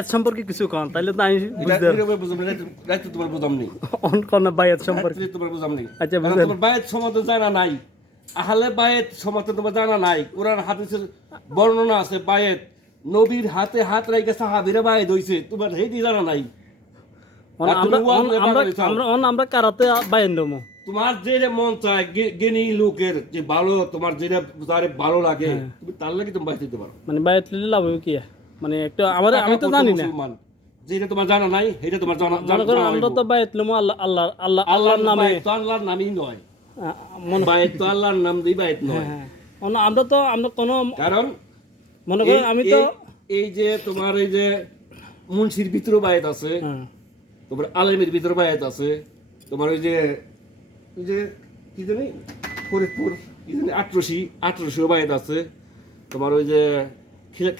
এর সম্পর্কে কিছু কন তাইলে তো আমি বুঝতে রাইতো তোমার বুঝাম নেই অন কোন বায়াত সম্পর্কে তোমার বুঝাম নেই আচ্ছা কারণ বুঝেন তোমার বায়াত সম্বন্ধে জানা নাই আহলে বায়াত সম্বন্ধে তোমার জানা নাই কোরআন হাদিসের বর্ণনা আছে বায়াত নবীর হাতে হাত রেখে সাহাবীরা বায়াত হইছে তোমার হেদি জানা নাই আর তুমি আমরা কারাতে বায়ান দেবো তোমার যে মন চায় জ্ঞানী লোকের যে ভালো তোমার যেটা যারে ভালো লাগে তুমি তার লাগে তুমি বায়াত দিতে পারো মানে বায়াত লিলে লাভ হবে কি মানে একটা আমাদের আমি তো জানি না যেটা তোমার জানা নাই এটা তোমার জানা আমরা তো বায়াত লমু আল্লাহ আল্লাহ আল্লাহ আল্লাহর নামে তো আল্লাহর নামই নয় মনে বায়াত তো আল্লাহর নাম দিয়ে বায়াত নয় আমরা কোনো কারণ মনে করেন আমি তো এই যে তোমার এই যে মুন্সির ভিতরে বায়াত আছে তোমার আলেমের ভিতরে বায়াত আছে তোমার ওই যে কি জানি ফরিদপুর কি জানি 1800 বায়াত আছে তোমার ওই যে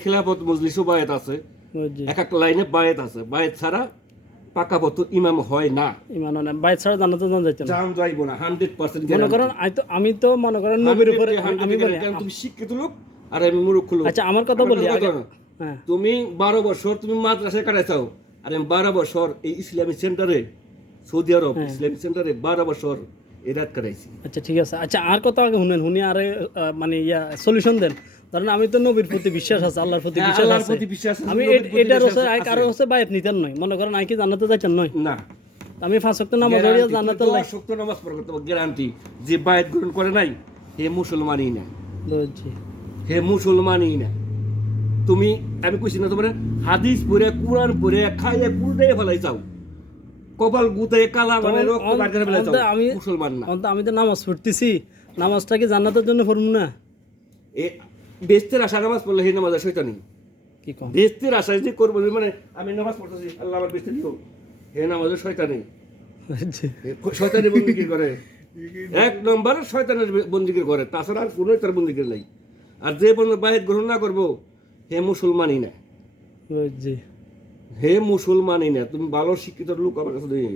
খিলাফত মজলিসও বায়াত আছে এক এক লাইনে বায়াত আছে বায়াত ছাড়া পাকাপোক্ত ইমাম হয় না ইমান না বায়াত ছাড়া জান্নাতে যাইতে না জান যাইবো না 100% মনে করেন আমি তো মনে করেন নবীর উপরে আমি বলি তুমি শিক্ষিত লোক আর আমি মূর্খ লোক আচ্ছা আমার কথা বলি হ্যাঁ তুমি 12 বছর তুমি মাদ্রাসায় কাটাইছাও আর আমি 12 বছর এই ইসলামিক সেন্টারে সৌদি আরব ইসলামিক সেন্টারে 12 বছর এরাত কাটাইছি আচ্ছা ঠিক আছে আচ্ছা আর কথা আগে শুনি আরে মানে সলিউশন দেন ধরেন আমি তো নবীর প্রতি বিশ্বাস আছে আল্লাহর প্রতি বিশ্বাস আছে আমি এটার কারো হচ্ছে বায়াত নিতেন নয় মনে করেন আই কি জান্নাতে যাইতেন নয় না আমি 5 ওয়াক্ত নামাজ পড়িয়া জান্নাতে লাই 5 ওয়াক্ত নামাজ পড়তে গ্যারান্টি যে বায়াত গ্রহণ করে নাই হে মুসলমানই না বুঝছি হে মুসলমানই না তুমি আমি কইছি না তোমার হাদিস পড়ে কোরআন পড়ে খাইয়ে পুলটাই ফেলাই যাও কপাল গুতে কালা মানে রক্ত বার করে ফেলাই যাও আমি মুসলমান না আমি তো নামাজ পড়তেছি নামাজটা কি জান্নাতের জন্য পড়ব না এ বেস্তের আশা নামাজ পড়লে হে নামাজ শয়তানি কি কোন বেস্তের আশা যে করব মানে আমি নামাজ পড়তেছি আল্লাহ আমার বেস্তে দিও হে নামাজ শয়তানি শয়তানি বন্দিগিরি করে এক নম্বর শয়তানের বন্দিগিরি করে তাছাড়া আর কোনো তার বন্দিগিরি নাই আর যে বন্ধু বাহির গ্রহণ না করবো হে মুসলমানই না বুঝছি হে মুসলমানই না তুমি ভালো শিক্ষিত লোক আমার কাছে দিয়ে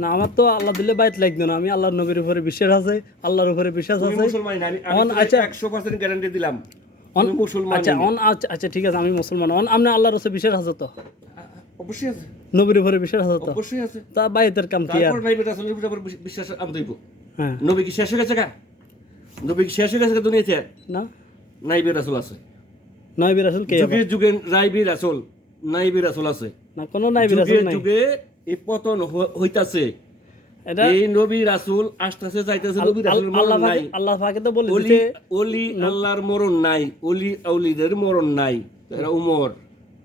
না আমার তো আল্লাহ দিলে বাইত লাগবে না আমি আল্লাহর নবীর উপরে বিশ্বাস আছে আল্লাহর উপরে বিশ্বাস আছে মুসলমানই না আমি আচ্ছা 100% গ্যারান্টি দিলাম তুমি মুসলমান আচ্ছা আচ্ছা ঠিক আছে আমি মুসলমান আপনি আল্লাহর উপরে বিশ্বাস আছে তো অবশ্যই আছে নবীর উপরে বিশ্বাস আছে তো অবশ্যই আছে তা বাইতের কাম কি আর তারপর নবী রাসূলের উপরে বিশ্বাস আনতে হইব হ্যাঁ নবী কি শেষ হয়ে গেছে নবী কি শেষ হয়ে গেছে দুনিয়াতে না নাইবে রাসূল আছে নাইবে রাসূল কে যুগে যুগে নাইবে রাসূল নাইবে রাসূল আছে না কোনো নাইবে রাসূল নাই যুগে এই পতন হইতাছে এটা এই নবী রাসূল আসতেছে যাইতেছে নবী রাসূলের মরণ নাই আল্লাহ পাকে তো বলে দিতে ওলি আল্লাহর মরণ নাই ওলি আউলিদের মরণ নাই এরা উমর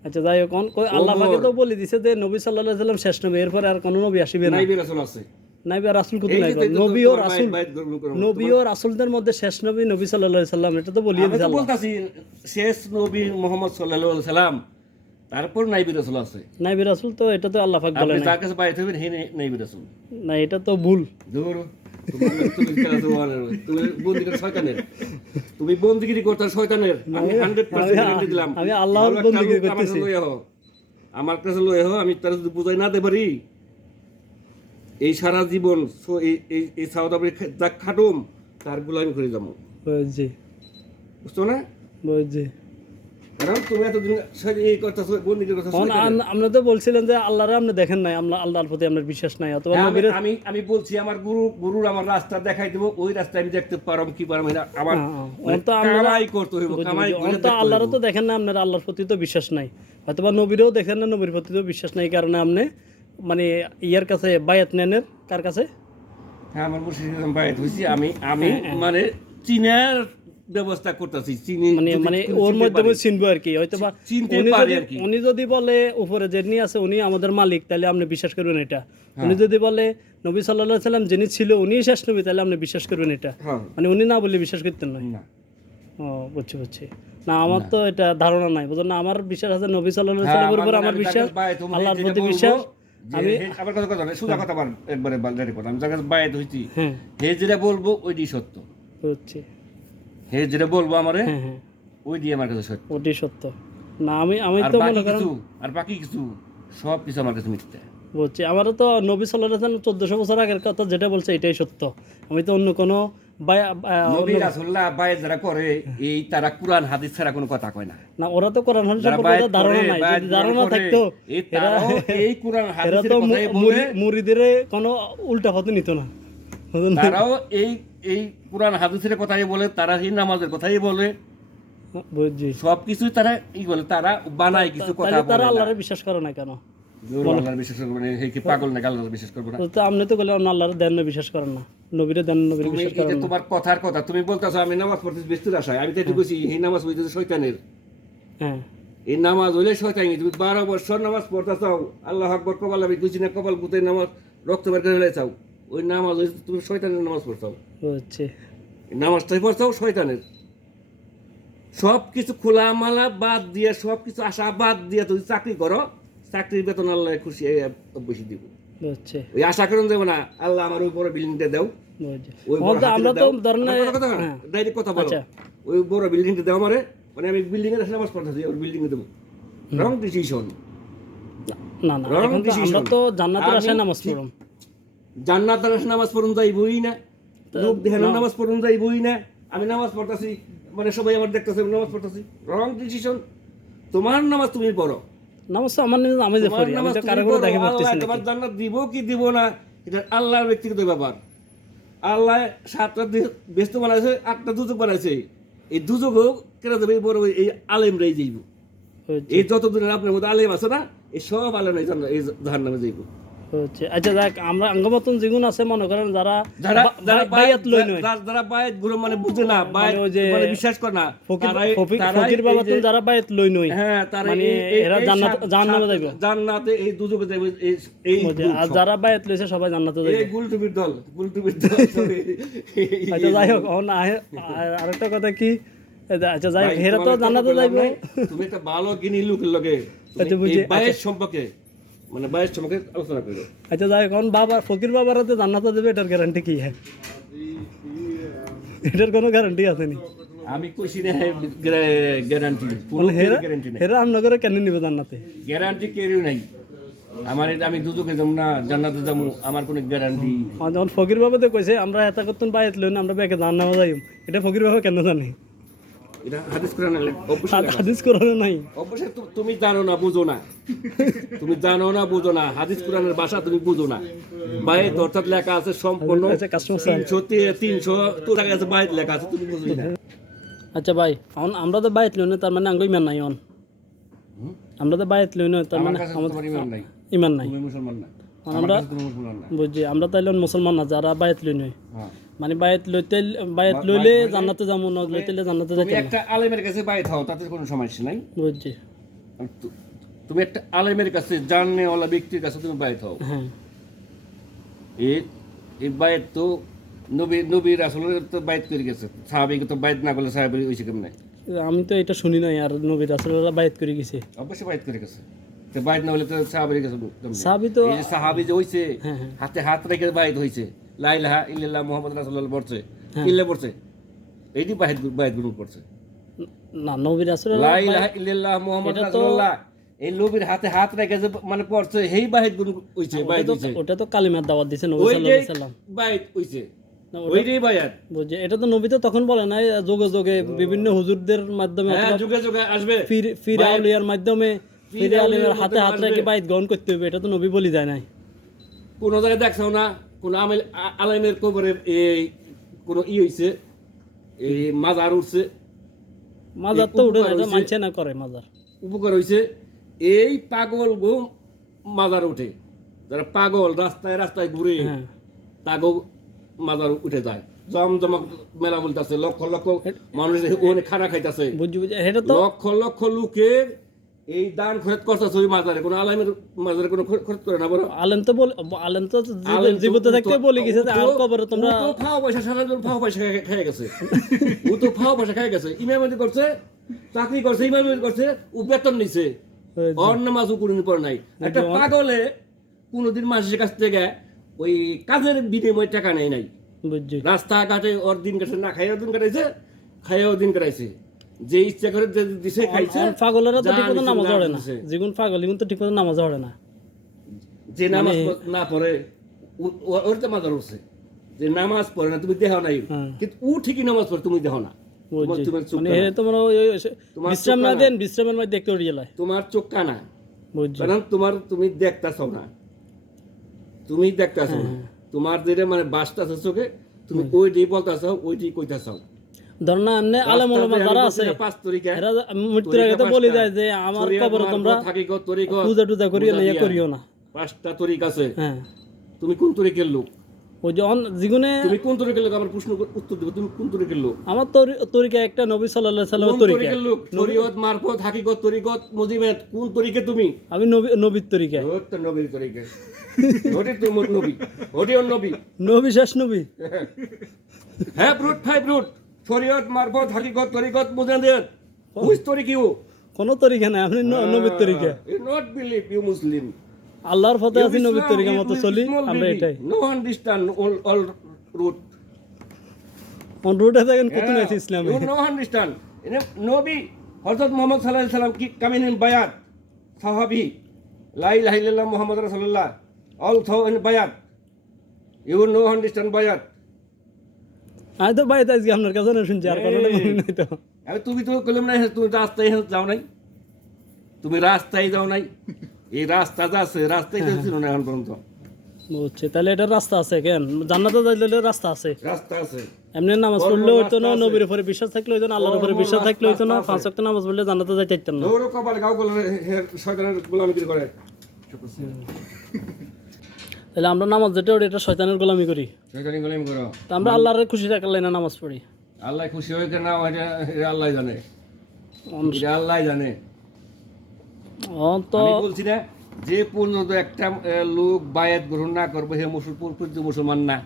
আচ্ছা যাই হোক আল্লাহ পাকে তো বলে দিছে যে নবী সাল্লাল্লাহু আলাইহি সাল্লাম শেষ নবী এরপর আর কোনো নবী আসবে না নাইবে রাসূল আছে নাইবে রাসূল কত নাইবে নবী ও রাসূলদের মধ্যে শেষ নবী নবী সাল্লাল্লাহু আলাইহি সাল্লাম এটা তো বলিয়ে দিছে আল্লাহ বলতাছি শেষ নবী মুহাম্মদ সাল্লাল্লাহু আলাইহি সাল্লাম তারপর নাইবে রাসূল আছে নাইবে রাসূল তো এটা তো আল্লাহ পাক বলে না আপনি তার কাছে বাইরে হবেন হে নাইবে রাসূল না এটা তো ভুল দূর তুমি বন্দিগিরি শয়তানের তুমি বন্দিগিরি করতে শয়তানের আমি 100% গ্যারান্টি দিলাম আমি আল্লাহর বন্দিগিরি করতেছি আমার কাছে লয়ে হো আমি তার যদি বুঝাই না দে পারি এই সারা জীবন এই সাউথ আফ্রিকা যা খাটুম তার গোলামি করে যাবো বুঝছি বুঝছো না বুঝছি কারণ তুমি এতদিন এই কথা বন্দিগিরি কথা আপনি তো বলছিলেন যে আল্লাহরে আপনি দেখেন নাই আল্লাহর প্রতি আপনার বিশ্বাস নাই অথবা আমি বলছি আমার গুরুর আমার রাস্তা দেখাই দেবো ওই রাস্তা আমি দেখতে পারম কি পারম আমার কামাই করতে হইব কামাই করে তো আল্লাহরও তো দেখেন না আপনার আল্লাহর প্রতি তো বিশ্বাস নাই অথবা নবীরও দেখেন না নবীর প্রতি তো বিশ্বাস নাই কারণে আপনি মানে ইয়ার কাছে বায়াত নেনের কার কাছে হ্যাঁ আমার মুর্শিদ বায়াত হইছি আমি মানে চীনের ব্যবস্থা করতেছি চিনি মানে ওর মাধ্যমে চিনবো আর কি হয়তো বা উনি যদি বলে উপরে যিনি আছে উনি আমাদের মালিক তাহলে আপনি বিশ্বাস করবেন এটা উনি যদি বলে নবী সাল্লাল্লাহু আলাইহি সাল্লাম যিনি ছিল উনি শেষ নবী তাহলে আপনি বিশ্বাস করবেন এটা মানে উনি না বলে বিশ্বাস করতেন না ও বুঝছি না আমার তো এটা ধারণা নাই বুঝলেন না আমার বিশ্বাস আছে নবী সাল্লাল্লাহু আলাইহি সাল্লামের উপর আমার বিশ্বাস আল্লাহর প্রতি বিশ্বাস আমি আবার কথা সোজা কথা বল একবারে বালদারি কথা আমি যার কাছে বায়াত হইছি হে যেটা বলবো ওইটাই সত্য বুঝছি হে যেটা বলবো আমারে ওই দিয়ে আমার কাছে সত্য ওটাই সত্য না আমি তো মনে করেন আর বাকি কিছু সব কিছু আমার কাছে মিথ্যা বুঝছি আমারও তো নবী সাল্লাল্লাহু আলাইহি ওয়াসাল্লাম 1400 বছর আগের কথা যেটা বলছে এটাই সত্য আমি তো অন্য কোনো নবী রাসূলুল্লাহ বায়াত যারা করে এই তারা কুরআন হাদিস ছাড়া কোনো কথা কয় না। না ওরা তো কোরআন হাদিস যারা সম্পর্কে বায়াত ওদের ধারণা করে, নাই, বায়াত যদি ধারণা করে, থাকতো এই এরা তারাও এই কুরআন এরা হাদিসের তো কথাই বলে, মুরিদের কোনো উল্টা পথে নিত না। তারাও এই কুরআন হাদিসের কথাই বলে, তারা এই নামাজের কথাই বলে, বুঝছি। সবকিছুই তারা বলে, তারা বানায় কিছু কথা তাহলে তারা বলে না। আল্লাহরে বিশ্বাস করে না কেন? আল্লাহর বিশ্বাস করবে না, এই কি পাগল নাকি আল্লাহর বিশ্বাস করবে না? তো আপনি তো বলে আল্লাহর দেন না বিশ্বাস করেন না, নবীরে দেন নবীরে তুমি বিশ্বাস এই যে করেন না। তোমার কথার কথা, তুমি বলতেছো আমি নামাজ পড়তেছি ব্যস্তির আশায়, আমি তো এটুকু কইছি এই নামাজ হইতেছে শয়তানের। হ্যাঁ এই নামাজ হইলে শয়তানি। তুমি 12 বছর নামাজ পড়তে চাও, আল্লাহ আকবার কপাল আমি বুঝি না, কপাল গুতে নামাজ রক্ত বের করে চাও, ওই নামাজ হইছে তুমি শয়তানের নামাজ পড়ছাও। বুঝছি। এই নামাজটাই পড়ছাও শয়তানের। সব কিছু খোলা মালা বাদ দিয়ে, সব কিছু আশা বাদ দিয়ে তুমি চাকরি করো, চাকরির বেতন আল্লাহ খুশি বেশি দিব। বুঝছি। ওই আশা করেন দেবো না আল্লাহ আমার ওই বড় বিল্ডিংটা দাও, বুঝছি। ওই বড় আমরা হাতিটা তো দাও। ধরেন না, কথা হ্যাঁ। ডাইরেক্ট কথা বলো, আচ্ছা। ওই বড় বিল্ডিংটা দাও আমারে, মানে আমি বিল্ডিং এর নামাজ পড়তেছি, ওই বিল্ডিং এ দেবো। রং ডিসিশন, না না, রং এখন তো decision। আমরা তো জান্নাতের আশায় আমি নামাজ ঠিক- পড়ম। জান্নাতের নামাজ পড়ুন যাইবই না, লোক দেখানোর নামাজ পড়ুন যাইবই না। আমি নামাজ পড়তাছি, মানে সবাই আমার দেখতেছে নামাজ পড়তাছি, রং ডিসিশন। তোমার নামাজ তুমি পড়ো, নামাজ তো আমার নিজে আমি যে তোমার পড়ি, আমি নামাজ তো তুমি কারো করে পড়ো। দেখে আল্লাহ পড়তেছি তোমার নাকি। জান্নাত দিব কি দিব না এটা আল্লাহর ব্যক্তিগত ব্যাপার। আল্লাহ 7টা ব্যস্ত বানাইছে, 8টা দুজক বানাইছে। এই দুজকও কেন দেবে? বড় এই আলেমরাই যাইব। বুঝছি। এই যতদিনের আপনার মধ্যে আলেম আছে না, এই সব আলেম এই জাহান্নামে যাইব। বুঝছি। আচ্ছা যাক, আমরা আঙ্গ মতন যেগুন আছে মনে করেন যারা যারা যারা বায়াত লই নয়, যারা বায়াত গুলো মানে বুঝে না, বায়াত ওই যে মানে বিশ্বাস করে না, তারাই- তারাই ফকির এই বাবা যে- যারা বায়াত লই নই, হ্যাঁ, তারা মানে এরা জান্নাতে যাইব। জান্নাতে এই দুজকে যাইব। এই বুঝছি। আর যারা বায়াত লইছে সবাই জান্নাতে যাইব। এই গুলটুবির দল, গুলটুবির দল। আচ্ছা যাই হোক, আরেকটা কথা কি, আচ্ছা যাই হোক, হেরা তো জান্নাতে যাইব। তুমি একটা ভালো জ্ঞানী লোকের লগে আচ্ছা, বুঝি। বায়ের সম্পর্কে, মানে বায়ের সম্পর্কে আলোচনা করো। আচ্ছা যাই হোক, বাবা ফকির বাবারা তো জান্নাতে দেবে, এটার গ্যারান্টি কি? হ্যাঁ, এটার কোনো গ্যারান্টি আছে নি? আমি কইছি না গ্যারান্টি, কোনো হেরা গ্যারান্টি নাই, হেরা আমরা করে কেন নিবে জান্নাতে? গ্যারান্টি কেউ নাই। আমার এটা আমি দুজকে যাবো না জান্নাতে যাবো, আমার কোনো গ্যারান্টি। যখন ফকির বাবা তো কইছে আমরা এত করতেন বায়াত লই না, আমরা ব্যাগে জান্নাতে যাইম, এটা ফকির বাবা কেন জানে? এটা হাদিস কোরআনে অবশ্যই লেখা আছে। হাদিস কোরআনে নাই। অবশ্যই তুমি জানো না, বুঝো না, তুমি জানো না, বুঝো না, হাদিস কোরআনের ভাষা তুমি বুঝো না। বাইত অর্থাৎ লেখা আছে সম্পূর্ণ আচ্ছা, কাস্টমার সার্ভিস। 300 তো টাকা আছে বাইত লেখা আছে, তুমি বুঝোই না। আচ্ছা ভাই, এখন আমরা তো বায়াত লই না, তার মানে আঙ্গ ইমান নাই। অন আমরা তো বায়াত লই না, তার আমার মানে কাছে আমাদের তোমার ইমান নাই, ইমান নাই। তুমি মুসলমান না, আমার আমরা কাছে তুমি মুসলমান না। বুঝছি, আমরা তাইলে মুসলমান না যারা বায়াত লই নই, হ্যাঁ। মানে বায়াত লইলে জান্নাতে যাবো, না লইতে জান্নাতে তুমি যাইতে না। একটা আলেমের কাছে বাইত হও, তাতে কোনো সমস্যা নাই। বুঝছি। তুমি একটা আলেমের কাছে, জাননেওয়ালা ব্যক্তির কাছে তুমি বাইত হও। হ্যাঁ, এই বাইত তো নবীর আসলে তো বাইত করে গেছে, সাহাবীকে তো বাইত না করলে সাহাবী হইছে কেমনে? আমি তো এটা শুনি নাই, আর নবী রাসূলুল্লাহ বায়াত করে গেছে। অবশ্যই বাইত করে গেছে, তো বাইত না হলে তো সাহাবীর কাছে কেমনে? সাহাবী তো এই যে সাহাবী যে হইছে, হ্যাঁ, হ্যাঁ। হাতে হাত রেখে বাইত হইছে, লা ইলাহা ইল্লাল্লাহ মুহাম্মাদুর রাসূলুল্লাহ পড়ছে, ইল্লা পড়ছে, এইটি বাইত গ্রহণ করছে। না, নবী রাসূলুল্লাহ লা ইলাহা ইল্লাল্লাহ মুহাম্মাদুর রাসূলুল্লাহ এই নবীর হাতে হাত রেখে যে মানে পড়ছে, এই বাইত গ্রহণ হইছে, বাইত হইছে, ওটা তো কালিমার দাওয়াত দিছে নবী ওই সাল্লাল্লাহু আলাইহি সাল্লাম। বাইত হইছে, না, ওইটাই বায়াত। বুঝছি। এটা তো নবী তো তখন বলে নাই, যোগে যোগে বিভিন্ন হুজুরদের মাধ্যমে হ্যাঁ, অথবা যুগে যুগে আসবে। ফিরে আউলিয়ার মাধ্যমে, ফিরে আউলিয়ার আউলিয়ার হাতে হাত মাধ্যমে রেখে আসবে। বাইত গ্রহণ করতে হবে, এটা তো নবী বলি যায় নাই। কোন জায়গায় দেখছো না কোন আলেমের কবরে এই কোন হইছে, এই মাজার উঠছে, মাজার তো উঠে উপকার না, এটা হইছে। মানছে না করে মাজার। উপকার হইছে। এই পাগল গো মাজার উঠে, যারা পাগল রাস্তায় রাস্তায় ঘুরে, হ্যাঁ, তাগো মাজার উঠে যায়। জমজমক মেলা বলতেছে, লক্ষ লক্ষ মানুষ ওখানে খানা খাইতেছে, বুঝছি। এটা তো লক্ষ লক্ষ লোকের এই দান খরচ করতেছে ওই মাজারে। কোন আলেমের মাজারে কোনো খরচ করে না বলো? আলেম তো আলেম তো জীবিত থাকতে বলে গেছে যে আর কবরে তোমরা ও তো ফাও পয়সা, সারা জীবন ফাও পয়সা খেয়ে গেছে, ও তো ফাও পয়সা খেয়ে গেছে। ইমামতি করছে, চাকরি করছে, ইমামতি করছে, ও বেতন নিছে, ওর নামাজ ও কোনোদিন পড়ে নাই। একটা পাগলে কোনোদিন মানুষের কাছ থেকে ওই কাজের বিনিময়ে টাকা নেই নাই, বুঝছি। রাস্তাঘাটে ওর দিন কাটে, না খাইয়াও দিন কাটাইছে, খাইয়াও দিন কাটাইছে, যে ইচ্ছা করে যে দিছে খাইছে। পাগলেরা তো যা ঠিক মতো নিছে, নামাজ না পড়ে না, দিছে। যেগুন পাগল এগুন তো ঠিক মতো নামাজ পড়ে না। যে নামাজ না পড়ে ওর তো মাজার উঠছে, যে নামাজ পড়ে না, তুমি দেখো নাই, কিন্তু ও ঠিকই নামাজ পড়ে, তুমি দেখো না। বুঝছি। তোমার চোখ মানে কানা। এ তোমার তোমার বিশ্রাম চোখ না কানা। দেন, বিশ্রামের মধ্যে দেখতে উড়িয়ে লাই। তোমার চোখ কানা, বুঝছি। কারণ তুমি দেখতাছো না, তুমি দেখতাছো না, তোমার যেটা মানে বাসটাছে চোখে, তুমি ওইটি বলতাছো, ওইটি কইতাছো। ধর না এমনি আলেম ওলামা যারা আছে, পাঁচ তরিকা, এরা মৃত্যুর আগে তো বলে যায় যে আমার কবরে তোমরা তরিকা পূজা টুজা করিও না, ইয়ে করিও না। 5টা তরিকা আছে। হ্যাঁ, তুমি কোন তরিকের লোক? ওই যে জীবনে তুমি কোন তরিকের লোক? আমার প্রশ্ন উত্তর দেবো, তুমি কোন তরিকের লোক? আমার তরিকা একটা নবী সাল্লাল্লাহু আলাইহি সাল্লামের কোন তরিকা। তরিকের লোক? শরীয়ত, মারফত, হাকিকত, তরিকত, মুজিবাত, কোন তরিকে তুমি? আমি নবীর তরিকা। ও তো নবীর তরিকে। ওটি তোমার নবী, ওটি ওর নবী। নবী শেষ নবী। হ্যাঁ, ব্রুট, ফাইভ ব্রুট, শরীয়ত, মারফত, হাকিকত, তরিকত, মুজিবাত, হুইচ তরিক ইউ? কোন তরিকা নাই, আপনি নবীর তরিকা। You not believe you Muslim. আল্লাহর পথে আছি, নবীর তরিকা মতো চলি আমরা, এটাই। No understand all route. কোন রুটে থাকেন কত নাইছে ইসলামে। You no understand. নবী হযরত মুহাম্মদ সাল্লাল্লাহু আলাইহি সাল্লাম কি কামিন ইন বায়াত সাহাবী লা ইলাহা ইল্লাল্লাহ মুহাম্মাদুর রাসূলুল্লাহ অলসো ইন বায়াত। You no understand বায়াত। আমি তো বাইরে আজকে আপনার কাছে না শুনছি, আর কোনো মনে নাই তো। আরে তুমি তো কইলাম না, তুমি রাস্তায় যাও নাই, তুমি রাস্তায় যাও নাই, এই রাস্তা যা আছে রাস্তায় যাচ্ছিল না এখন পর্যন্ত। বুঝছি, তাহলে এটা রাস্তা আছে কেন? জান্নাতে যাইলে রাস্তা আছে, রাস্তা আছে। এমনি নামাজ পড়লে হইতো না, নবীর উপরে বিশ্বাস থাকলে হইতো না, আল্লাহর উপরে বিশ্বাস থাকলে হইতো না, 5 ওয়াক্ত নামাজ পড়লে জান্নাতে যাইতে পারতেন না। দৌড় কপাল গাও গলে শয়তানের গোলামি করে। তাহলে আমরা নামাজ যেটা ওটা এটা শয়তানের গোলামি করি, শয়তানি গোলামি করো। তা আমরা আল্লাহর খুশি রাখলে না নামাজ পড়ি। আল্লাহ খুশি হয় কেন এটা আল্লাহ জানে, এটা আল্লাহ জানে। তো আমি বলছি না, যে পর্যন্ত একটা লোক বায়াত গ্রহণ না করবে হে মুসলমান না।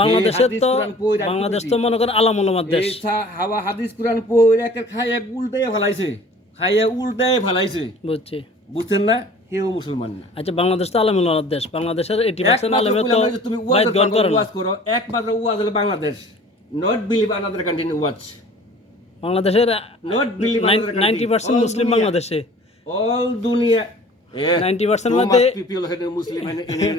বাংলাদেশের হাদিস তো কোরআন পড়ে রাখতে বাংলাদেশ বুঝি। তো মনে করেন আলাম ওলামার দেশ। এই হাওয়া হাদিস কোরআন পড়ে একে খাইয়া উল্টাইয়া ফেলাইছে, খাইয়া উল্টাইয়া ফেলাইছে, বুঝছি। বুঝছেন না? হেও মুসলমান না। আচ্ছা, বাংলাদেশ তো আলাম ওলামার দেশ, বাংলাদেশের 80% আলেমে তো তুমি বাইত গ্রহণ করে না। ওয়াজ করো, একমাত্র ওয়াজ হলো Bangladesh. Not believe another country ওয়াজ। বাংলাদেশের নট বিলিভ 90% মুসলিম বাংলাদেশে। অল দুনিয়া 90% মধ্যে people had a Muslim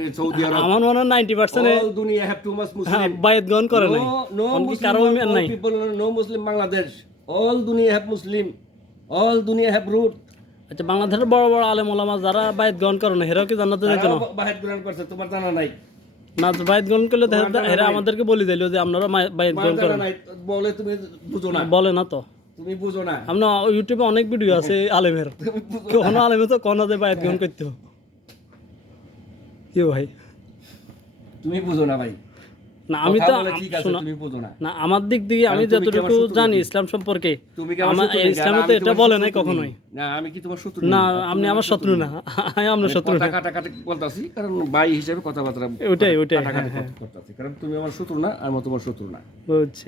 in Saudi Arab. আমার মনে হয় 90% All dunia have too much Muslim. বাইত গ্রহণ করে নাই, No অনেক Muslim. কারো All নাই। people, no Muslim Bangladesh. All dunia have Muslim. All dunia have root. আচ্ছা, বাংলাদেশের বড় বড় আলেম ওলামা যারা বাইত গ্রহণ করে না, হেরাও কি জান্নাতে যেত না? বাহির গ্রহণ করছে, তোমার জানা নাই। না, বাইত গ্রহণ করলে হেরা আমাদেরকে বলে দিল যে আপনারা বাইত তোমার গ্রহণ জানা করেন। নাই, বলে তুমি বুঝো না। বলে না তো, তুমি বুঝো না। আমরা ইউটিউবে অনেক ভিডিও আছে আলেমের, কোনো আলেমে তো কোনো যে বাইত গ্রহণ করতে হবে। কি ভাই, তুমি বুঝো না ভাই। না আমি তো কথা বলে ঠিক আছে, শোনা, তুমি বুঝো না। না আমার দিক দিয়ে আমি তুমি কি আমার যতটুকু শত্রু জানি নাকি? ইসলাম সম্পর্কে, তুমি কি আমার আমার শত্রু নাকি? ইসলামে আর তো আমি এটা তোমার বলে শত্রু নাই কখনোই। না, আমি কি তোমার শত্রু না, নাকি? আপনি আমার শত্রু না, আমি আপনার শত্রু না। কাটাকাটি বলতাছি, কারণ ভাই হিসেবে কথাবার্তা ওইটাই, কাটাকাটি হ্যাঁ। করতাছি, কারণ তুমি আমার শত্রু না, আমি তোমার শত্রু না। বুঝছি।